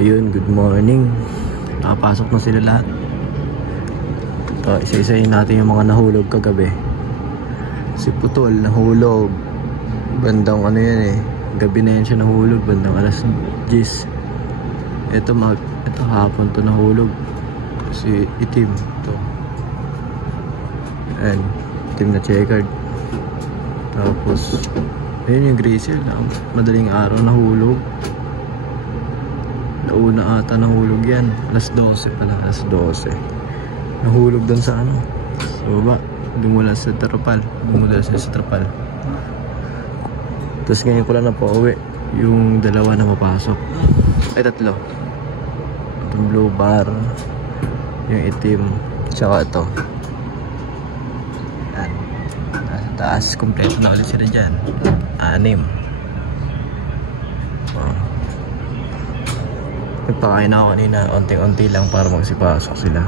Ayun, good morning. Nakapasok na sila lahat. Ito, isa-isahin natin yung mga nahulog kagabi. Si Putol nahulog bandang ano yan eh, gabi na yan siya nahulog, bandang alas 10. Ito hapon to nahulog. Si Itim to. Ayan, itim na checkered. Tapos ayun yung Grizzle, madaling araw nahulog. Nauna ata nahulog yan, alas 12 pala, alas 12. Nahulog doon sa ano, sa baba, dumula sa trapal. Tapos ngayon ko lang na pauwi yung dalawa na mapasok, ay tatlo. Itong blue bar, yung itim, tsaka ito. Yan, nasa taas, kompleto na ulit sila dyan, 6. Nagpakain ako kanina, onti-onti lang para magsipasok sila.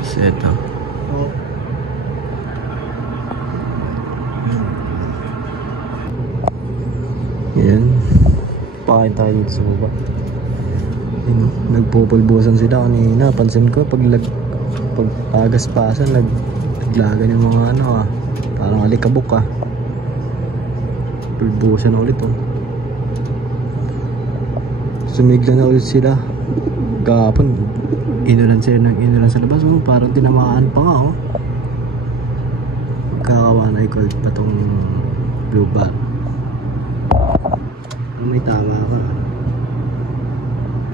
So ito. Yan. Pakain tayo dito sa baba. Nagpupulbusan sila kanina. Pansin ko pag agaspasan naglagan yung mga ano parang alikabok pulbusan ulit Sumigla na ulit sila. Gapon inulan sa labas parang tinamaan pa nga Magkakawanay ko pa tong blue ball. May tama ka.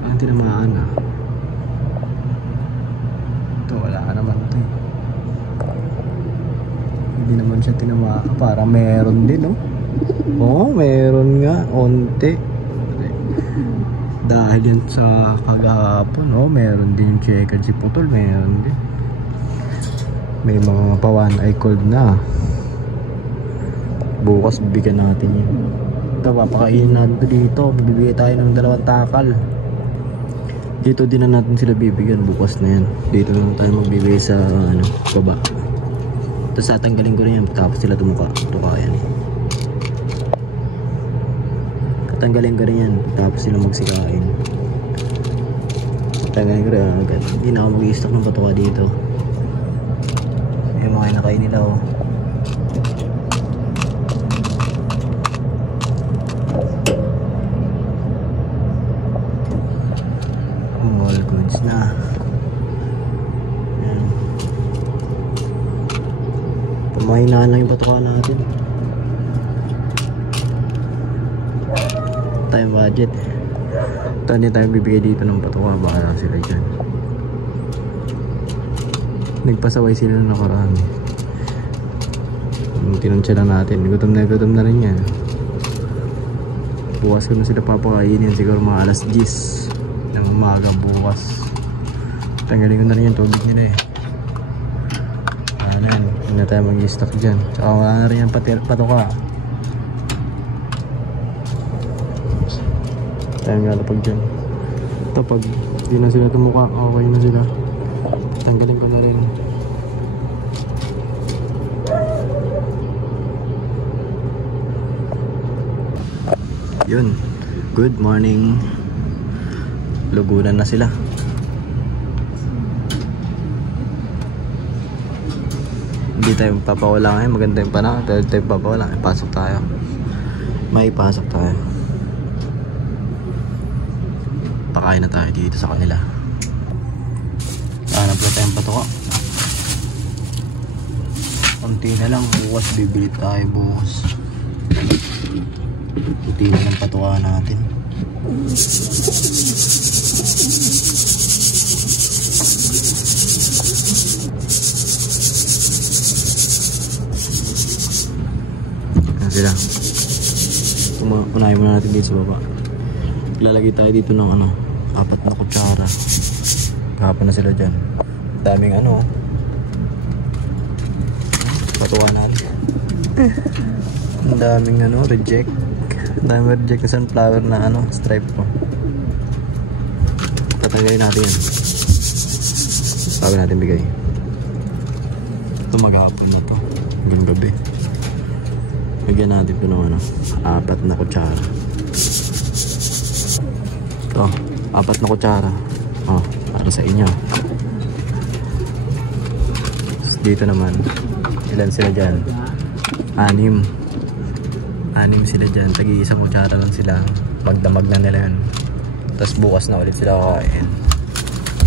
Parang tinamaan Ito wala ka naman ito Hindi naman siya tinamaan. Parang meron din meron nga onti. Dahil yan sa kagahapon meron din yung checkered si Putol, meron din. May mga pawan ay cold na. Bukas bibigyan natin yun. Ito papakainin natin dito. Bibigay tayo ng 2 takal. Dito din na natin sila bibigyan bukas na yan. Dito lang tayo magbibigay sa baba. Tapos tatanggalin ko rin yan tapos sila tukayan Tanggalin ko rin yan tapos sila magsikain. Tanggalin ko rin agad. Hindi na ako mag-i-stock ng patuka dito. Yung mga inakain nila all goods na. Ayan. Pamahinaan lang yung patuka natin. Time budget. Ito hindi tayo bibigay dito ng patuka, baka sila dyan. Nagpasaway sila na nakaraan. Tinansya lang natin. Gutom na rin yan. Bukas ko na sila papakainin, siguro mga alas 10 ng umaga bukas. Tanggalin ko na rin yung tubig nila hindi na tayo mag-i-stock dyan. Tsaka wala na rin yung patuka. Tayo galapag dyan. Ito pag di na sila tumuka, okay na sila. Tanggalin ko na rin. Yun, good morning. Lugunan na sila. Hindi tayo papawala ngayon, maganda yung panahon. Dahil tayo papawala, pasok tayo. May pasok tayo. Pakain na tayo dito sa kanila. Hanap na tayong patuka. Konti na lang, bukas bibili tayo bukas. Konti na lang patuka natin. Yan sila. Unahin muna natin dito sa baba. Lalagay tayo dito ng 4 na kutsara. Kahapon na sila dyan. Daming patuwa natin. Ang daming reject. Ang daming reject na sunflower na stripe po. Tatanggalin natin yan bago natin bigay. Ito maghapon na to hanggang gabi. Bigyan natin ito ng 4 na kutsara. Ito, 4 na kutsara. Oh, para sa inyo. Dito naman, ilan sila dyan? 6 sila dyan. Tag-iisang kutsara lang sila. Magdamag na nila yan. Tapos bukas na ulit sila kakain.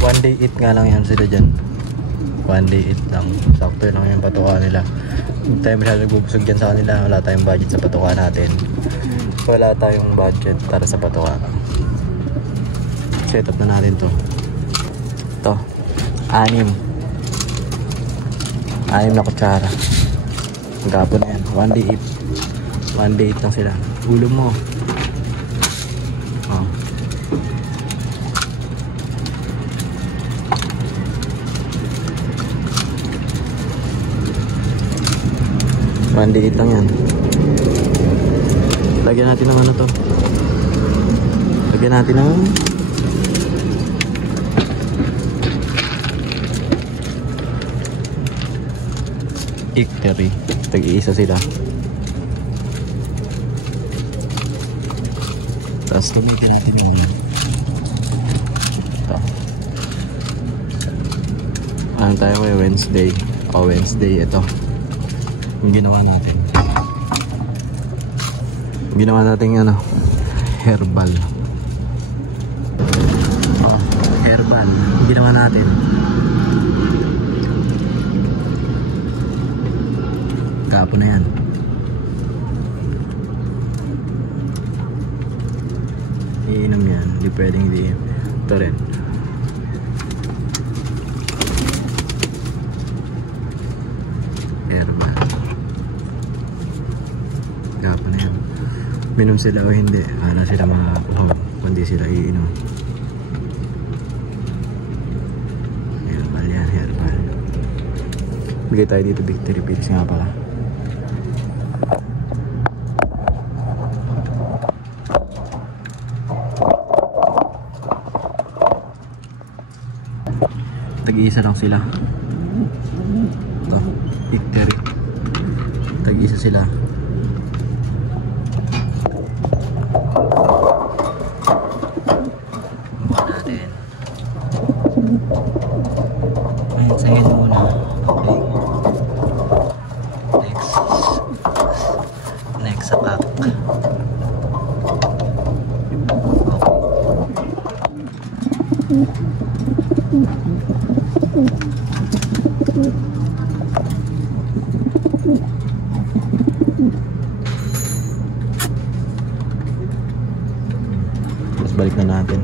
1 day eat nga lang yan sila dyan. 1 day eat lang. Sakto lang yung patuka nila. Hindi tayo masyadong nagbubusog dyan sa kanila. Wala tayong budget sa patuka natin. Wala tayong budget para sa patuka. Set up na natin to. Ito, 6 na kutsara. Gapo na yan. 1 day eat. 1 day eat lang sila. Ulo mo. Oh. Pandiit lang yan. Lagyan natin ng ano to. Lagyan natin ng Ictery. Tag-iisa sila. Tapos tumitin natin yung ito. Ano tayo ngayon? Wednesday. Wednesday ito. Yung ginawa natin. Yung ginawa natin ano, herbal. Herbal. Yung ginawa natin. Kapo na yan. Iinom yan. Hindi pwedeng hindi. Ito rin. Herbal. Kapo na yan. Minom sila o hindi. Ano sila makakuha. Kundi sila iinom. Herbal yan. Herbal. Bigay tayo dito Victory Pills nga pala. Tag-iisa lang sila. Ito, Victory. Tag-iisa sila. Buka natin. Ayun, sa'yo muna. Okay. Next sa pack. Tapos balik na natin.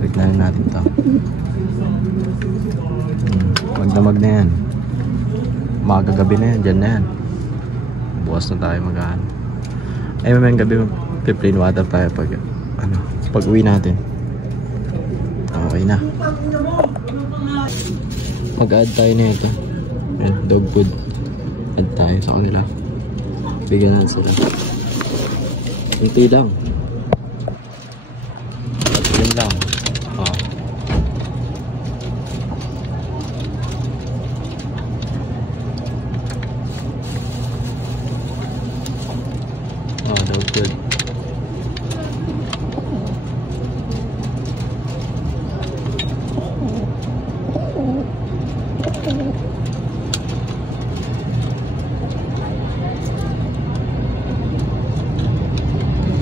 Balik na natin ito. Magdamag na yan. Magagabi na yan. Dyan na yan. Bukas na tayo mag-ano. Ay mamayang gabi plain water tayo pag ano, pag uwi natin. Okay na. Mag-add tayo na ito. Ayan, dog food. Add tayo sa kanila. Bigyan natin sila. Kunti lang. Yun lang. Dog food.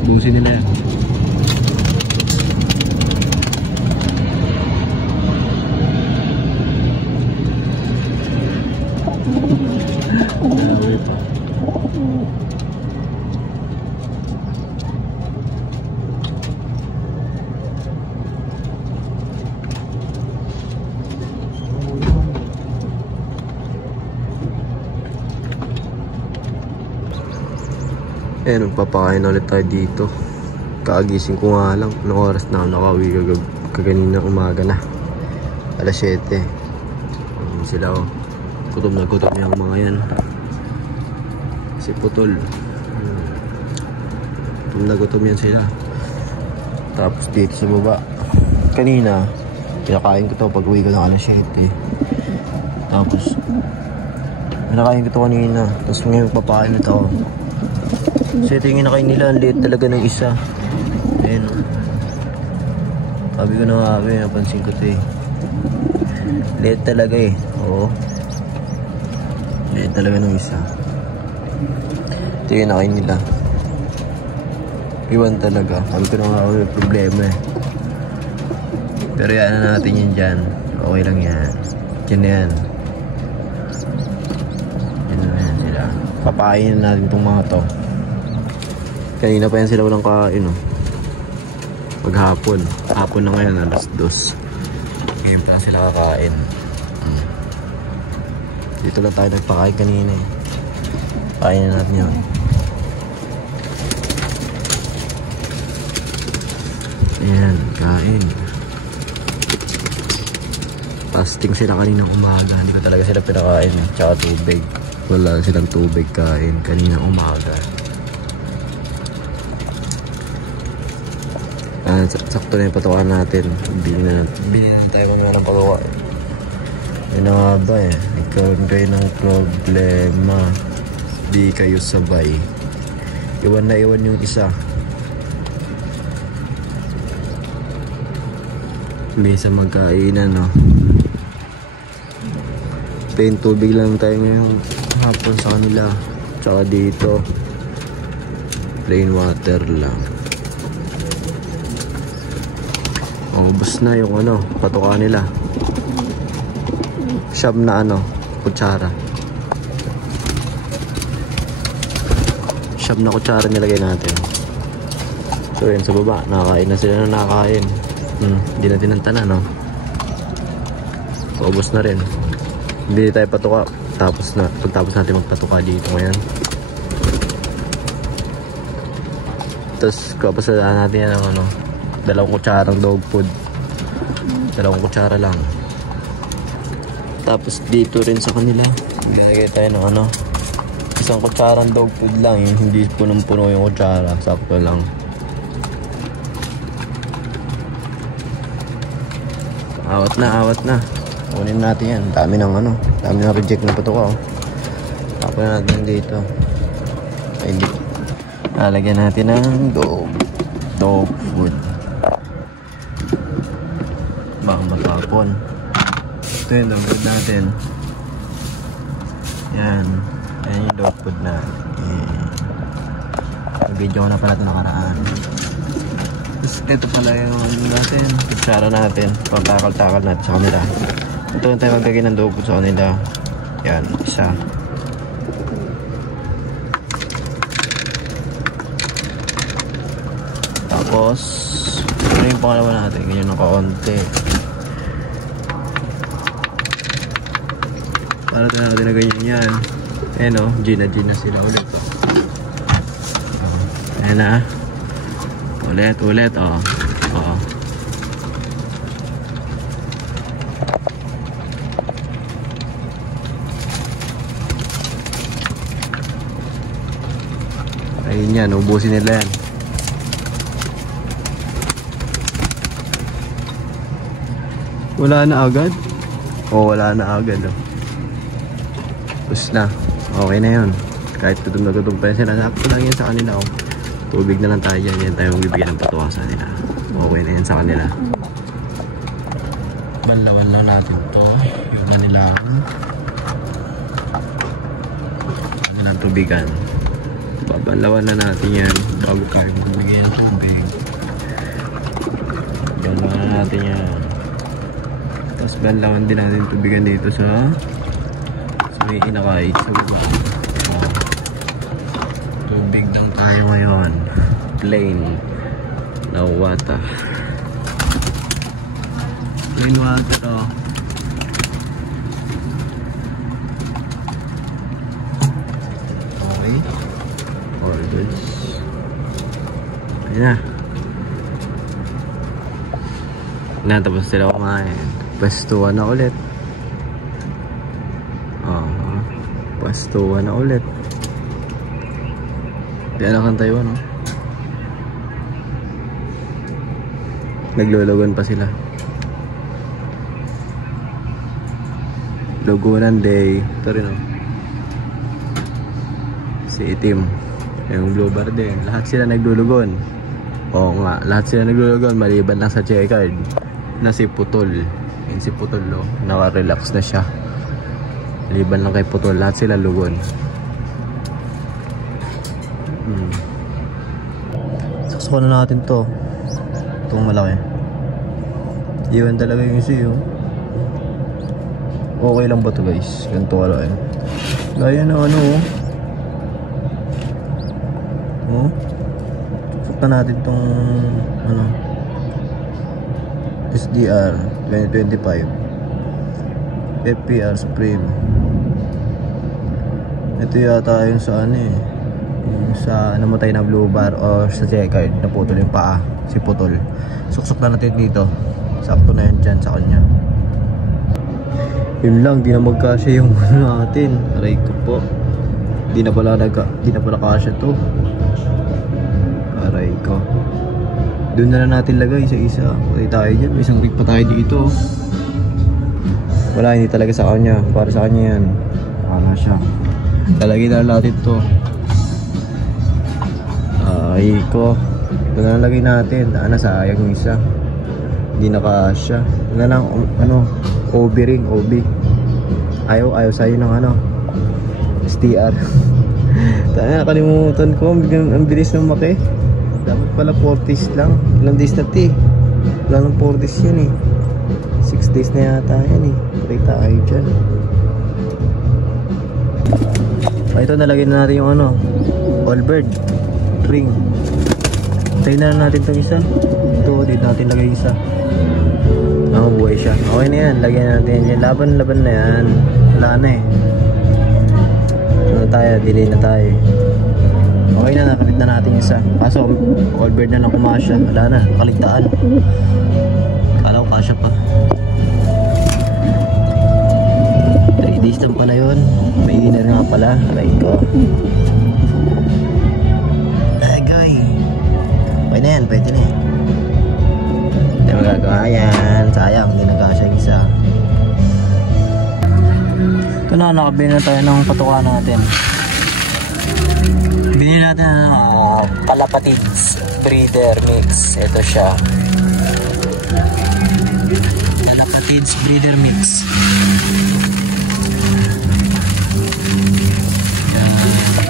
Busin nila yan. Nagpapakain ulit tayo dito. Kaagising ko nga lang. Anong oras na ako nakauwi kaganina umaga na. Alas 7. Sila oh. Gutom na gutom yung mga yan. Si Putol. Gutom na gutom yan sila. Tapos dito sa baba. Kanina, pinakain ko to pag uwi ko ng alas 7. Tapos, pinakain ko to kanina. Tapos ngayon papakain ito. So ito yung kinakain nila, ang liit talaga ng isa. Ayan. Sabi ko na nga, napansin ko ito eh. Liit talaga eh. Oo. Liit talaga ng isa. Ito yung nakain nila. Iwan talaga. Sabi ko na nga, may problema eh. Pero yan na natin yun dyan. Okay lang yan. Dyan na yan. Yan na yan sila. Papain natin itong mga to. Kanina pa yan sila walang kain oh. Paghapon. Hapon na ngayon, alas 2. Ngayon pa lang sila kakain. Dito lang tayo nagpakain kanina eh. Kain na natin yun. Ayan, kain. Fasting sila kaninang umaga. Hindi ko talaga sila pinakain. Tsaka tubig. Wala silang tubig kain kaninang umaga. Sakto na yung patukan natin. Bili na tayo mamaya ng pagawa. Yun na nga ba eh. Nagkaroon kayo ng problema. Di kayo sabay. Iwan na iwan yung isa. Mesa magkainan no. Plain tubig lang tayo ngayong hapon sa kanila. Tsaka dito plain water lang. Ubus na yung ano, patuka nila. Siyam na ano, kutsara. Siyam na kutsara nilagay natin. So yun sa baba, nakakain na sila na nakakain. Hindi na tinantana no. Ubus na rin. Hindi tayo patuka. Pagtapos natin magpatuka dito ngayon. Tapos kapasadaan natin yan ng ano, 2 kutsarang dog food. 2 kutsara lang. Tapos dito rin sa kanila ilagay tayo ng ano, 1 kutsarang dog food lang. Yung hindi punong-puno yung kutsara. Sakto lang. Awat na. Kunin natin yan. Dami ng ano, dami ng reject na patuka oh. Tapos natin dito. Ay di. Lalagyan natin ng dog food. Baka matapon. Ito yung dog food natin. Yan yung dog food na video ko na pala ito nakaraan. Tapos ito pala yung ano natin, kutsara natin, pagkakal-takal natin sa kanila. Ito yung tayo magbigay ng dog food sa kanila. Yan, isa. Tapos ano yung pangalawa natin, ganyan ng kaunti. Para natin na ganyan yan. Ayan o, Gina sila ulit. Ayan na. Ulit o. Oo. Ayun yan, ubusin nila yan. Wala na agad? O wala na agad oh. Tapos na. Okay na yun. Kahit tutum na tutum pa yun sila. Sakto lang yan sa kanila oh. Tubig na lang tayo dyan. Yan tayo magbibigyan ng patuwa sa nila. Okay na yan sa kanila. Balawan lang natin ito. Yung nanilaan. Nilang tubigan. Babalawan na natin yan. Bago tayo magbigyan ng tubig. Balawan na natin yan. Tapos balawan din natin tubigan dito sa may inakait sa gusto. Tubig lang tayo ngayon. Plain na water. Plain water oh. Okay. All good. Ayun na. Tapos sila kumain. Pastuwa na ulit. Pastuwa na ulit. Diyan ang Taiwan oh. Naglulugon pa sila. Lugunan day. Ito rin oh. Si Itim. Yung Blue Bar din. Lahat sila naglulugon. Oo nga, lahat sila naglulugon maliban lang sa checkered na si Putol. Yung si Putol, no? Naka-relax na siya. Maliban lang kay Putol, lahat sila lugon. Saksukan na natin to. Itong malaki. Iwan talaga yung isa yun. Okay lang ba to guys? Ganito wala eh. Gaya na ano oh. Oh. Saksukan natin tong ano SDR 2025 FPR Supreme. Ito yata yung sa ano eh, yung sa namatay na blue bar o sa checkered, naputol yung paa, si Putol. Suksok na natin dito. Sakto na yun dyan sa kanya. Yun lang, di na magkasya yung natin. Aray ko po. Di na pala kasya to. Aray ko. Doon na natin lagay isa-isa. Patay tayo dyan. May isang rig pa tayo dito. Wala, hindi talaga sa kanya. Para sa kanya yan. Tama siya. Lalagyan na natin to. Ay ko. Ito na lagay natin. Sayang yung isa. Hindi nakasya. Ano lang, ano, OB ring, OB. Ayaw sa'yo ng ano, STR. Nakalimutan ko. Ang bilis ng maki. Dapat pala 40s lang. Ilang days na ti? Wala ng 40s yun eh. 6 days na yata yan eh. Patay tayo dyan. Ito nalagyan na natin yung ano, Allbird ring. Tayo na natin itong isa. Ito, dito natin lagay isa. Buhay siya. Okay na yan, lagyan natin yan. Laban na yan. Wala na eh. Ano tayo, delay na tayo. Okay na, nakabit na natin yung isa. Kaso, Allbird na lang kumasya. Wala na, kaligtaan. Kala ko kasya pa. 3 days lang pala yun. May inner nga pala. Aray ko. Agay. Okay na yan, pwede na yan. Hindi magagawa yan. Sayang, hindi nagkasya yung isa. Ito na, nakabili na tayo ng patuka natin. Binili natin ng Kalapatids Breeder Mix. Ito siya. Kalapatids Breeder Mix.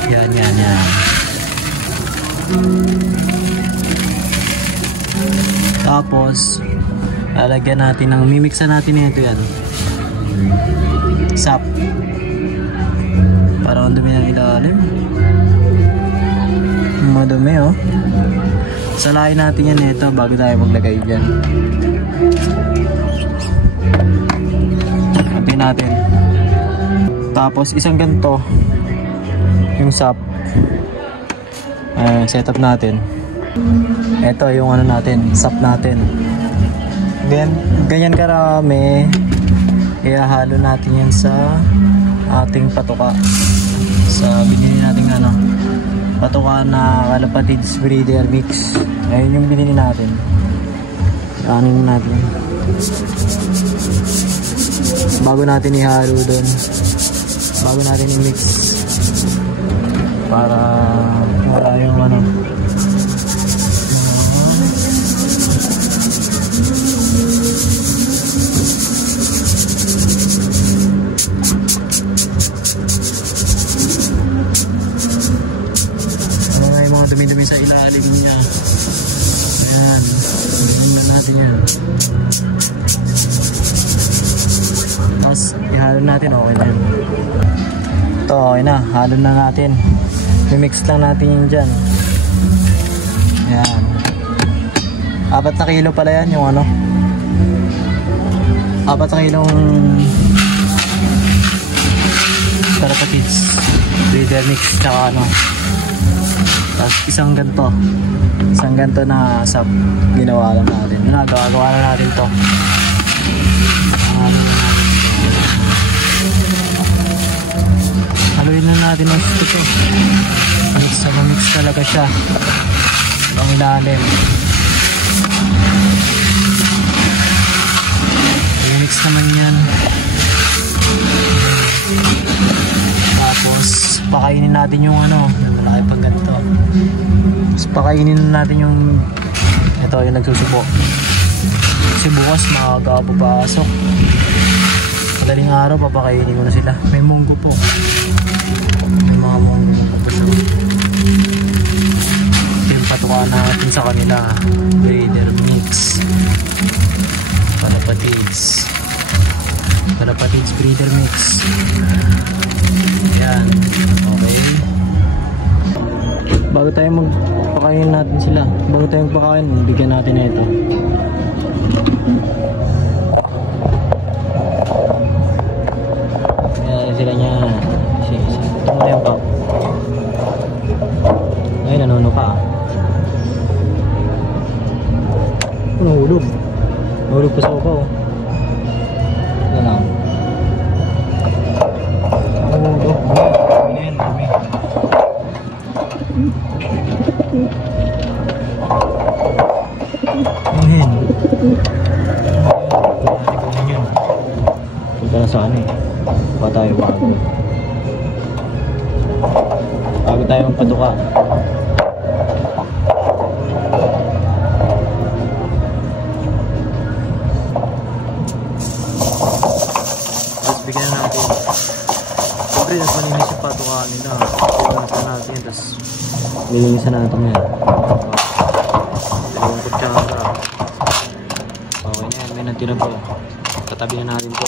Yan. Tapos lalagyan natin ng mimiksan natin ito yan. Sap. Parang dumi ng ilalim. Madumi oh. Salain natin yan ito bago tayo maglagay dyan. Kapin natin. Tapos isang ganito yung sap. Setup natin. Ito yung ano natin, sap natin. Then ganyan karami ihahalo natin yan sa ating patuka. Sa binili natin ano, patuka na Kalapatids Breeder Mix. Ayun yung binili natin. Ano natin bago natin ihalo doon, bago natin i-mix para wala yung ano. May mga dumi-dumi sa ilalim niya. Ayan, hingin natin yan. Tapos ihalo natin, okay na yun. Ito, okay na, halo na natin. I-mix lang natin yun dyan. Ayan. 4 na kilo pala yan yung ano. 4 na kilong Kalapatids Breeder Mix tsaka ano. Tapos isang ganto na sap. Ginawa lang natin. Gagawa na natin to. Haluin na natin ang ito. Mix talaga siya. Ang ilalim. I-mix naman yan. Tapos pakainin natin yung ano, malaki pag ganito. Tapos pakainin natin yung Ito yung nagsusubo. Kasi bukas maaga papasok. Madaling araw papakainin ko na sila. May munggo po. May mga munggo po siya. Ito yung patukaan natin sa kanila. Breeder mix. Palapatids breeder mix. Ayan. Okay. Bago tayo magpakain natin sila. Bago tayo magpakain, bigyan natin na ito. Ayan sila niya. Ito muna yung cup. Ay, nanuno ka. Nahulog. Nahulog pa sa upaw. Yan lang. Nahulog. Dami na yan. Dami. Ayan. Punta na sa ano eh. Pa tayo bago. Bago tayo magpatuka. Tapos bigyan natin. Siyempre, mas malinis yung patukaan nila. Bigyan natin. Tapos nilinisan natin yan. Dalawang kutsara. Okay na yan. May natira po. Tatabi na natin po.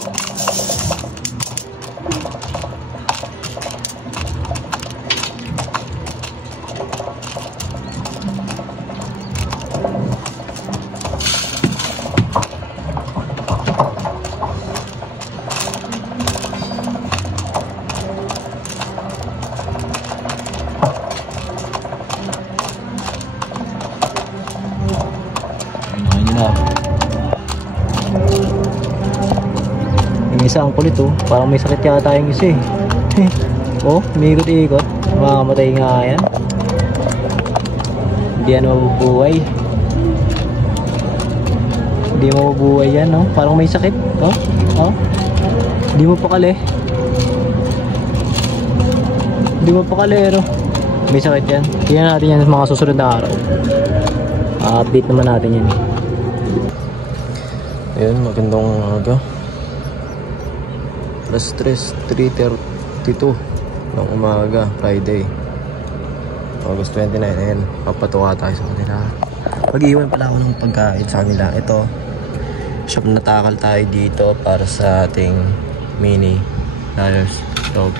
Yung isa ang kulit oh, parang may sakit yata yung isa eh. Oh, umiikot-ikot. Makamatay nga yan. Hindi yan mabubuhay. Hindi mabubuhay yan no? Parang may sakit. Oh, oh. Hindi mo pakali. Hindi mo pakali no? May sakit yan. Tingnan natin yan sa mga susunod na araw. Update naman natin yan. Ayan, magandang umaga. Plus 3:32 ng umaga, Friday August 29. Ayan, papatuwa tayo sa kanila. Mag-iwan pala ako ng pagkain sa kanila. Ito, shop na takal tayo dito para sa ating mini Lars dog.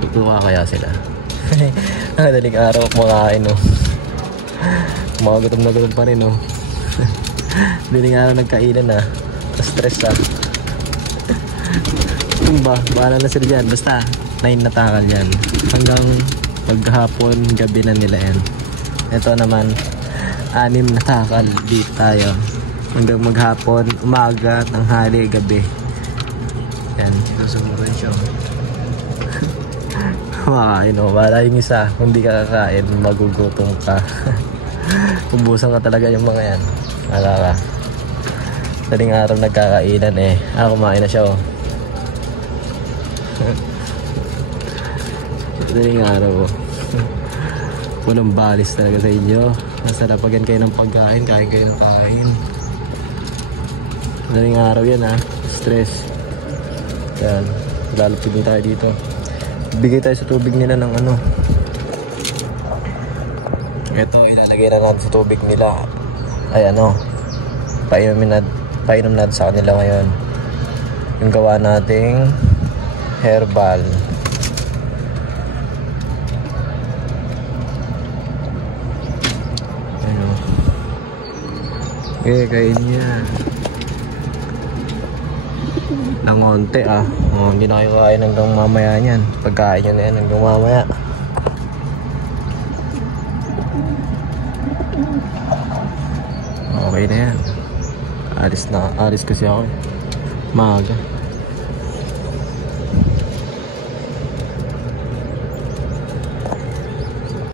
Tutuwa kaya sila. Nadaling araw kumakain no. Mga gutom na gutom pa rin no. Daling araw nagkainan na. Stress ah. Bahala na sila dyan. Basta 9 na takal yan. Hanggang maghapon, gabi na nila yan. Ito naman 6 na takal. Dito tayo. Hanggang maghapon, umaga, tanghali, gabi. Yan. Susubukan siya. Kumakain o. Wala yung isa. Kung di ka kakain, magugutom ka. Ubusan ka talaga yung mga yan. Wala ka. Daling araw nagkakainan eh. Kumain na siya o. Daling araw o. Walang balis talaga sa inyo. Nasarapagan kayo ng pagkain. Kain kayo ng kain. Daling araw yan ha. Stress. Yan. Lalapid din tayo dito. Bigay tayo sa tubig nila ng ano. Ito ilalagay na natin sa tubig nila. Ay ano. Painom natin sa kanila ngayon. Yung gawa nating herbal. Ano? Okay, kain niya. Nang konti ah. Hindi na kayo kain hanggang mamaya niyan. Pagkain nyo na yan hanggang mamaya. Okay na yan. Alis kasi ako. Maaga.